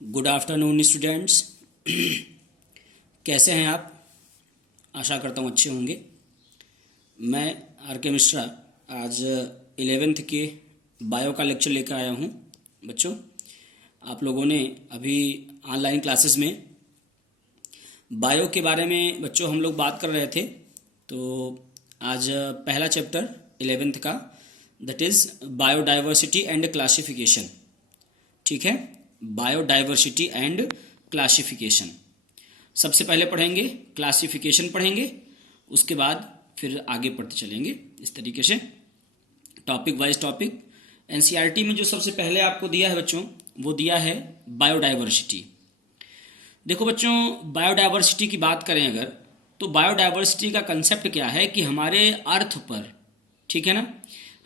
Good afternoon students. कैसे हैं आप? आशा करता हूँ अच्छे होंगे। मैं आर के मिश्रा आज 11th के बायो का लेक्चर लेकर आया हूँ। बच्चों, आप लोगों ने अभी ऑनलाइन क्लासेस में बायो के बारे में बच्चों हम लोग बात कर रहे थे। तो आज पहला चैप्टर 11th का, that is biodiversity and classification. ठीक है, बायोडाइवर्सिटी एंड क्लासिफिकेशन। सबसे पहले पढ़ेंगे क्लासिफिकेशन पढ़ेंगे, उसके बाद फिर आगे पढ़ते चलेंगे इस तरीके से टॉपिक वाइज टॉपिक। एनसीईआरटी में जो सबसे पहले आपको दिया है बच्चों, वो दिया है बायोडाइवर्सिटी। देखो बच्चों, बायोडाइवर्सिटी की बात करें अगर, तो बायोडाइवर्सिटी का कंसेप्ट क्या है कि हमारे अर्थ पर, ठीक है ना,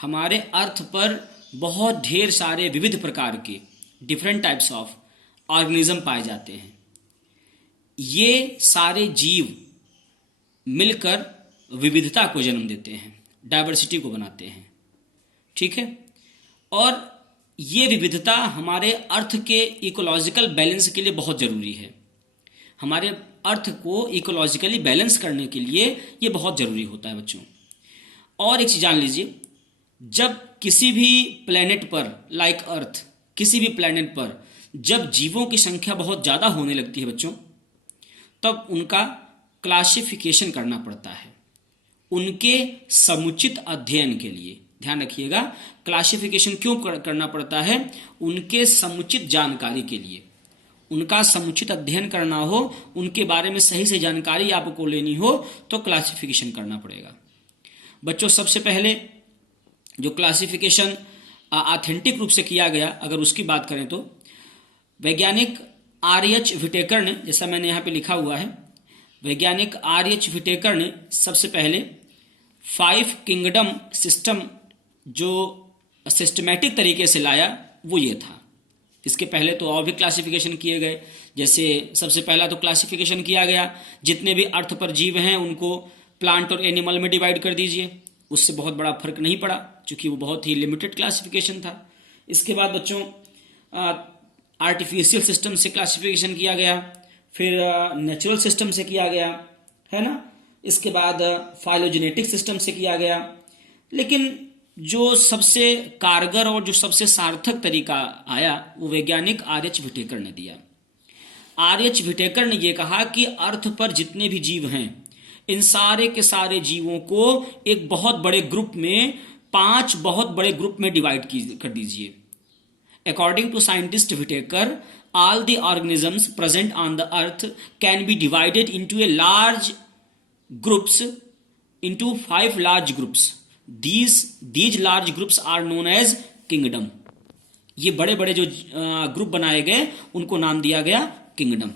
हमारे अर्थ पर बहुत ढेर सारे विविध प्रकार के डिफरेंट टाइप्स ऑफ ऑर्गेनिज्म पाए जाते हैं। ये सारे जीव मिलकर विविधता को जन्म देते हैं, डाइवर्सिटी को बनाते हैं। ठीक है, और ये विविधता हमारे अर्थ के इकोलॉजिकल बैलेंस के लिए बहुत ज़रूरी है। हमारे अर्थ को इकोलॉजिकली बैलेंस करने के लिए ये बहुत ज़रूरी होता है बच्चों। और एक चीज़ जान लीजिए, जब किसी भी प्लेनेट पर, लाइक अर्थ, किसी भी प्लेनेट पर जब जीवों की संख्या बहुत ज़्यादा होने लगती है बच्चों, तब उनका क्लासिफिकेशन करना पड़ता है उनके समुचित अध्ययन के लिए। ध्यान रखिएगा, क्लासिफिकेशन क्यों करना पड़ता है? उनके समुचित जानकारी के लिए। उनका समुचित अध्ययन करना हो, उनके बारे में सही से जानकारी आपको लेनी हो, तो क्लासिफिकेशन करना पड़ेगा बच्चों। सबसे पहले जो क्लासिफिकेशन ऑथेंटिक रूप से किया गया, अगर उसकी बात करें तो वैज्ञानिक आर.एच. व्हिटेकर ने, जैसा मैंने यहाँ पे लिखा हुआ है, वैज्ञानिक आर.एच. व्हिटेकर ने सबसे पहले 5 किंगडम सिस्टम जो सिस्टमैटिक तरीके से लाया, वो ये था। इसके पहले तो और भी क्लासिफिकेशन किए गए। जैसे सबसे पहला तो क्लासिफिकेशन किया गया, जितने भी अर्थ पर जीव हैं उनको प्लांट और एनिमल में डिवाइड कर दीजिए। उससे बहुत बड़ा फर्क नहीं पड़ा, क्योंकि वो बहुत ही लिमिटेड क्लासिफिकेशन था। इसके बाद बच्चों आर्टिफिशियल सिस्टम से क्लासिफिकेशन किया गया, फिर नेचुरल सिस्टम से किया गया, है ना। इसके बाद फाइलोजेनेटिक सिस्टम से किया गया। लेकिन जो सबसे कारगर और जो सबसे सार्थक तरीका आया, वो वैज्ञानिक आर.एच. व्हिटेकर ने दिया। आर.एच. व्हिटेकर ने यह कहा कि अर्थ पर जितने भी जीव हैं, इन सारे के सारे जीवों को एक बहुत बड़े ग्रुप में, 5 बहुत बड़े ग्रुप में डिवाइड कर दीजिए। According to scientist Whittaker, all the organisms present on the earth can be divided into a large groups, into 5 large groups. These large groups are known as kingdom. ये बड़े बड़े जो ग्रुप बनाए गए, उनको नाम दिया गया किंगडम।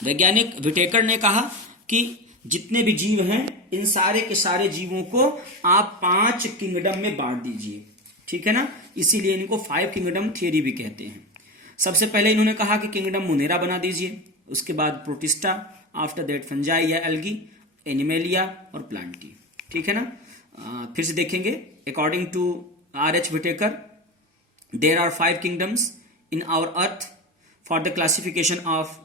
वैज्ञानिक व्हिटेकर ने कहा कि जितने भी जीव हैं, इन सारे के सारे जीवों को आप 5 किंगडम में बांट दीजिए। ठीक है ना, इसीलिए इनको 5 किंगडम थियरी भी कहते हैं। सबसे पहले इन्होंने कहा कि किंगडम मोनेरा बना दीजिए, उसके बाद प्रोटिस्टा, आफ्टर दैट फंजाई या एल्गी, एनिमेलिया और प्लांटी। ठीक है ना। फिर से देखेंगे, according to R H. Whittaker, there are 5 kingdoms in our earth for the classification of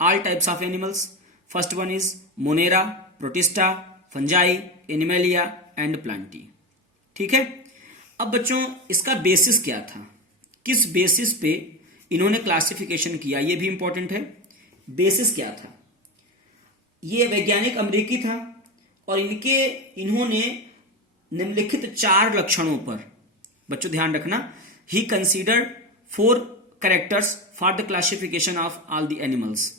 all types of animals. First one is monera, protista, fungi, animalia and plantae. ठीक है। अब बच्चों, इसका बेसिस क्या था? किस बेसिस पे इन्होंने क्लासिफिकेशन किया, ये भी इंपॉर्टेंट है। बेसिस क्या था? ये वैज्ञानिक अमेरिकी था और इन्होंने निम्नलिखित 4 लक्षणों पर, बच्चों ध्यान रखना, he considered 4 characters for the classification of all the animals.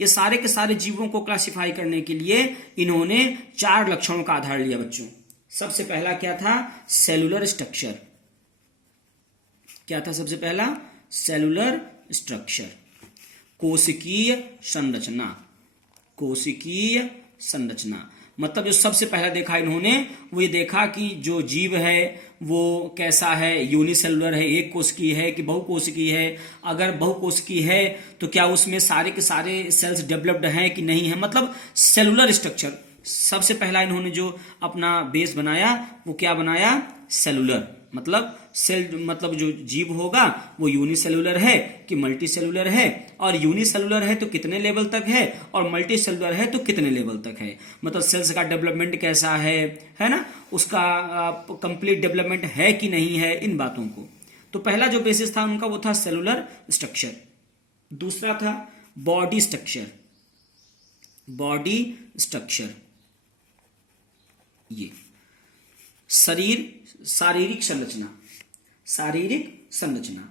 ये सारे के सारे जीवों को क्लासिफाई करने के लिए इन्होंने 4 लक्षणों का आधार लिया बच्चों। सबसे पहला क्या था? Cellular structure. क्या था सबसे पहला? सेलुलर स्ट्रक्चर, कोशिकीय संरचना। कोशिकीय संरचना मतलब जो सबसे पहला देखा इन्होंने, वो ये देखा कि जो जीव है वो कैसा है, यूनिसेलुलर है, एक कोशिकीय है कि बहुकोशिकीय है। अगर बहुकोशिकीय है तो क्या उसमें सारे के सारे सेल्स डेवलप्ड हैं कि नहीं है, मतलब सेलुलर स्ट्रक्चर। सबसे पहला इन्होंने जो अपना बेस बनाया, वो क्या बनाया? सेलुलर, मतलब सेल मतलब जो जीव होगा वो यूनिसेलुलर है कि मल्टीसेलुलर है, और यूनिसेलुलर है तो कितने लेवल तक है, और मल्टीसेलुलर है तो कितने लेवल तक है, मतलब सेल्स का डेवलपमेंट कैसा है ना, उसका कंप्लीट डेवलपमेंट है कि नहीं है, इन बातों को। तो पहला जो बेसिस था उनका वो था सेलुलर स्ट्रक्चर। दूसरा था बॉडी स्ट्रक्चर। बॉडी स्ट्रक्चर ये शारीरिक संरचना। शारीरिक संरचना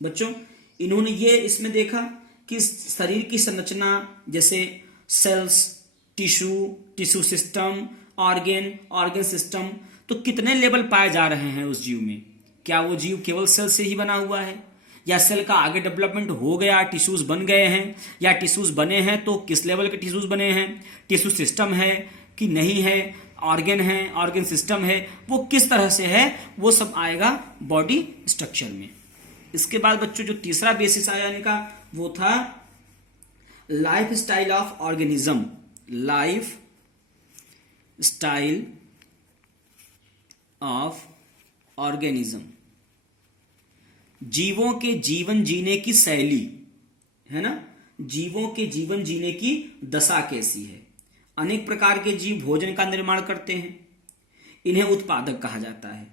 बच्चों, इन्होंने ये इसमें देखा कि शरीर की संरचना जैसे cells, tissue system, organ system, तो कितने लेवल पाए जा रहे हैं उस जीव में। क्या वो जीव केवल सेल से ही बना हुआ है, या सेल का आगे डेवलपमेंट हो गया, टिश्यूज बन गए हैं, या टिश्यूज बने हैं तो किस लेवल के टिश्यूज बने हैं, टिश्यू सिस्टम है कि नहीं है, ऑर्गन है, ऑर्गन सिस्टम है, वो किस तरह से है, वो सब आएगा बॉडी स्ट्रक्चर में। इसके बाद बच्चों जो तीसरा बेसिस आया इनका वो था life style of organism. Life style of organism, जीवों के जीवन जीने की शैली है ना, जीवों के जीवन जीने की दशा कैसी है। अनेक प्रकार के जीव भोजन का निर्माण करते हैं, इन्हें उत्पादक कहा जाता है।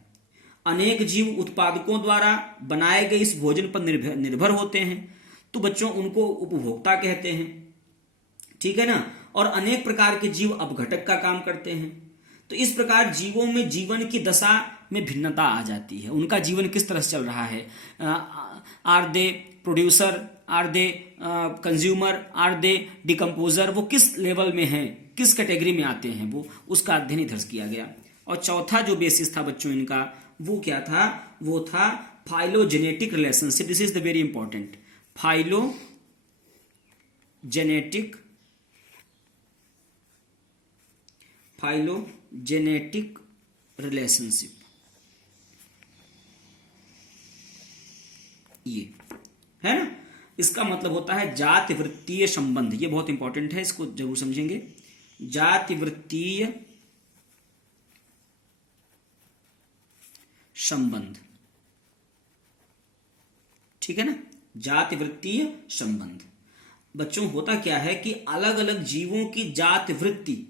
अनेक जीव उत्पादकों द्वारा बनाए गए इस भोजन पर निर्भर होते हैं, तो बच्चों उनको उपभोक्ता कहते हैं, ठीक है ना। और अनेक प्रकार के जीव अपघटक का काम करते हैं। तो इस प्रकार जीवों में जीवन की दशा में भिन्नता आ जाती है, उनका जीवन किस तरह से चल रहा है। Are they producer, are they consumer, are they decomposer, वो किस लेवल में हैं, किस कैटेगरी में आते हैं, वो उसका अध्ययन इधर किया गया। और चौथा जो बेसिस था बच्चों इनका वो क्या था, वो था phylogenetic relationship. This is the very important, phylogenetic relationship, ये है ना। इसका मतलब होता है जाति वृत्तीय संबंध। ये बहुत इंपॉर्टेंट है, इसको जरूर समझेंगे। जाति वृत्तीय संबंध, ठीक है ना, जाति वृत्तीय संबंध। बच्चों होता क्या है कि अलग अलग जीवों की जाति वृत्ति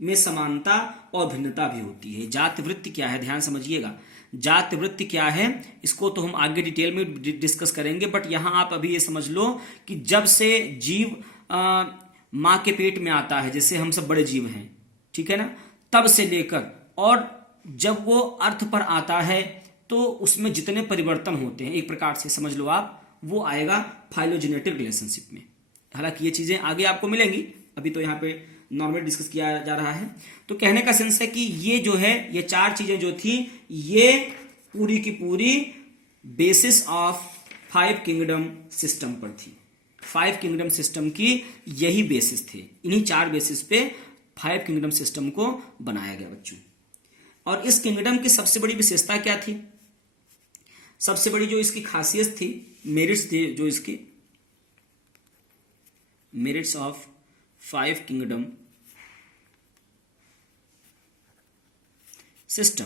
में समानता और भिन्नता भी होती है। जाति वृत्ति क्या है, ध्यान समझिएगा। जाति वृत्ति क्या है इसको तो हम आगे डिटेल में डिस्कस करेंगे, बट यहां आप अभी ये समझ लो कि जब से जीव मां के पेट में आता है, जैसे हम सब बड़े जीव हैं, ठीक है ना, तब से लेकर और जब वो अर्थ पर आता है तो उसमें जितने परिवर्तन होते हैं, एक प्रकार से समझ लो आप, वो आएगा फाइलोजेनेटिक रिलेशनशिप में। हालांकि ये चीजें आगे आपको मिलेंगी, अभी तो यहाँ पे नॉर्मल डिस्कस किया जा रहा है। तो कहने का सेंस है कि ये जो है, ये चार चीजें जो थी, ये पूरी की पूरी बेसिस ऑफ 5 किंगडम सिस्टम पर थी। 5 किंगडम सिस्टम की यही बेसिस थे, इन्हीं 4 बेसिस पे 5 किंगडम सिस्टम को बनाया गया बच्चों। और इस किंगडम की सबसे बड़ी विशेषता क्या थी, सबसे बड़ी जो इसकी खासियत थी, मेरिट्स थे जो इसके, मेरिट्स ऑफ 5 किंगडम सिस्टम।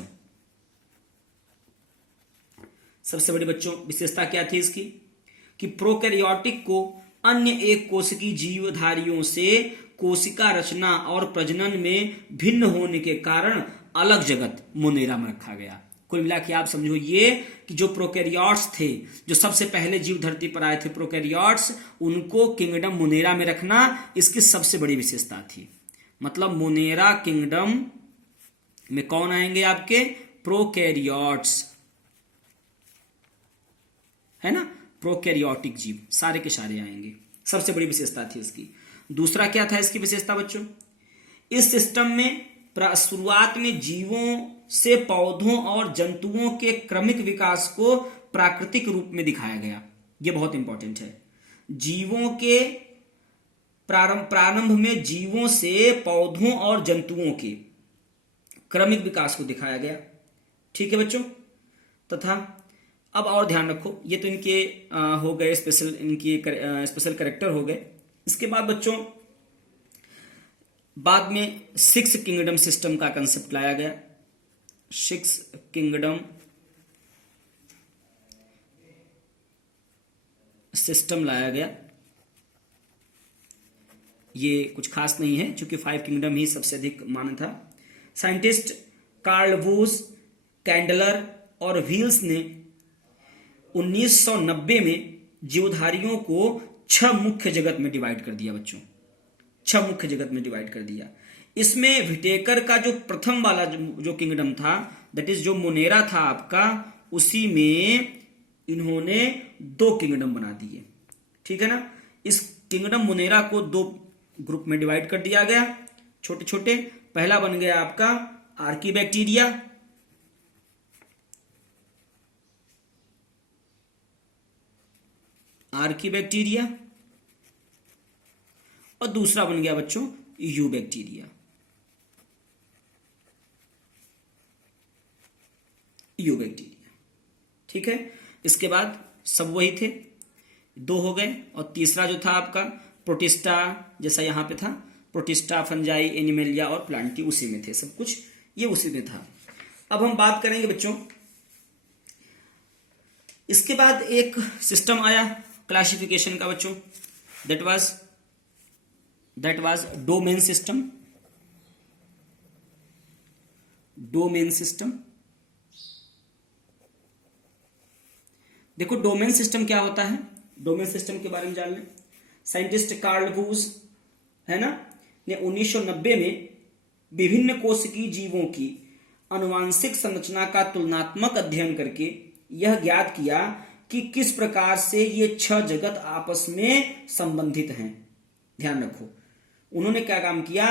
सबसे बड़ी बच्चों विशेषता क्या थी इसकी कि प्रोकैरियोटिक को अन्य एक कोशिकी जीवधारियों से कोशिका रचना और प्रजनन में भिन्न होने के कारण अलग जगत मोनेरा में रखा गया। कुल मिला के आप समझो ये कि जो प्रोकैरियोट्स थे, जो सबसे पहले जीव धरती पर आए थे प्रोकैरियोट्स, उनको किंगडम मोनेरा में रखना इसकी सबसे बड़ी विशेषता थी। मतलब मोनेरा किंगडम में कौन आएंगे, आपके प्रोकैरियोट्स, है ना, प्रोकैरियोटिक जीव सारे के सारे आएंगे, सबसे बड़ी विशेषता थी इसकी। दूसरा क्या था इसकी विशेषता बच्चों, इस सिस्टम में शुरुआत में जीवों से पौधों और जंतुओं के क्रमिक विकास को प्राकृतिक रूप में दिखाया गया। यह बहुत इंपॉर्टेंट है। जीवों के प्रारंभ में जीवों से पौधों और जंतुओं के क्रमिक विकास को दिखाया गया, ठीक है बच्चों। तथा अब और ध्यान रखो, ये तो इनके हो गए स्पेशल, इनकी स्पेशल कैरेक्टर हो गए। इसके बाद बच्चों बाद में 6 किंगडम सिस्टम का कंसेप्ट लाया गया। 6 किंगडम सिस्टम लाया गया। ये कुछ खास नहीं है, क्योंकि 5 किंगडम ही सबसे अधिक मान्य था। साइंटिस्ट कार्ल वूज, कैंडलर और व्हील्स ने 1990 में जीवधारियों को 6 मुख्य जगत में डिवाइड कर दिया बच्चों, 6 मुख्य जगत में डिवाइड कर दिया। इसमें विटेकर का जो प्रथम वाला जो किंगडम था, दैट इज जो मोनेरा था आपका, उसी में इन्होंने 2 किंगडम बना दिए। ठीक है ना। इस किंगडम मोनेरा को 2 ग्रुप में डिवाइड कर दिया गया, छोटे छोटे। पहला बन गया आपका आर्कीबैक्टीरिया, आर्कीबैक्टीरिया, और दूसरा बन गया बच्चों यूबैक्टीरिया, यूबैक्टीरिया। ठीक है। इसके बाद सब वही थे, 2 हो गए। और तीसरा जो था आपका प्रोटिस्टा, जैसा यहां पे था, प्रोटिस्टा, फंजाई, एनिमेलिया और प्लांटी, उसी में थे सब कुछ, ये उसी में था। अब हम बात करेंगे बच्चों, इसके बाद एक सिस्टम आया क्लासिफिकेशन का बच्चों, that was domain system. Domain system, देखो डोमेन सिस्टम क्या होता है, डोमेन सिस्टम के बारे में जान लें। साइंटिस्ट कार्ल वूज है ना, ने 1990 में विभिन्न कोशिकीय जीवों की आनुवांशिक संरचना का तुलनात्मक अध्ययन करके यह ज्ञात किया कि किस प्रकार से ये 6 जगत आपस में संबंधित हैं। ध्यान रखो, उन्होंने क्या काम किया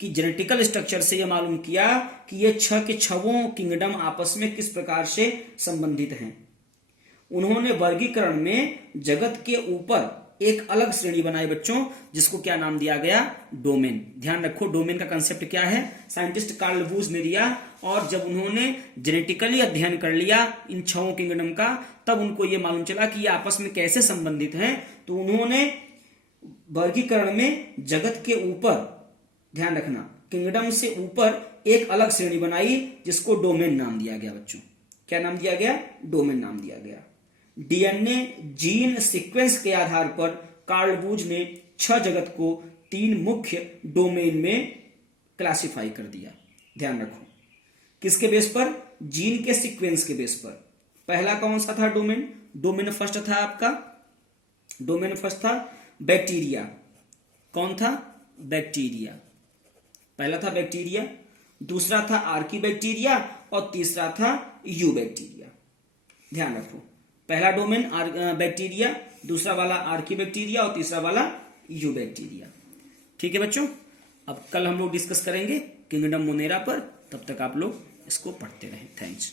कि जेनेटिकल स्ट्रक्चर से यह मालूम किया कि ये 6 के 6 किंगडम आपस में किस प्रकार से संबंधित हैं। उन्होंने वर्गीकरण में जगत के ऊपर एक अलग श्रेणी बनाई बच्चों, जिसको क्या नाम दिया गया, डोमेन। ध्यान रखो, डोमेन का कंसेप्ट क्या है, साइंटिस्ट कार्ल वूज ने दिया। और जब उन्होंने जेनेटिकली अध्ययन कर लिया इन 6 किंगडम का, तब उनको ये मालूम चला कि ये आपस में कैसे संबंधित हैं। तो उन्होंने वर्गीकरण में जगत के ऊपर, ध्यान रखना, किंगडम से ऊपर एक अलग श्रेणी बनाई, जिसको डोमेन नाम दिया गया बच्चों। क्या नाम दिया गया, डोमेन नाम दिया गया। डीएनए जीन सीक्वेंस के आधार पर कार्ल वूज ने 6 जगत को 3 मुख्य डोमेन में क्लासिफाई कर दिया। ध्यान रखो, किसके बेस पर, जीन के सीक्वेंस के बेस पर। पहला कौन सा था डोमेन, डोमेन फर्स्ट था आपका, डोमेन फर्स्ट था बैक्टीरिया। कौन था, बैक्टीरिया, पहला था बैक्टीरिया, दूसरा था आर्कीबैक्टीरिया और तीसरा था यूबैक्टीरिया। ध्यान रखो, पहला डोमेन बैक्टीरिया, दूसरा वाला आर्कीबैक्टीरिया और तीसरा वाला यूबैक्टीरिया। ठीक है बच्चों, अब कल हम लोग डिस्कस करेंगे किंगडम मोनेरा पर। तब तक आप लोग इसको पढ़ते रहें। थैंक्स।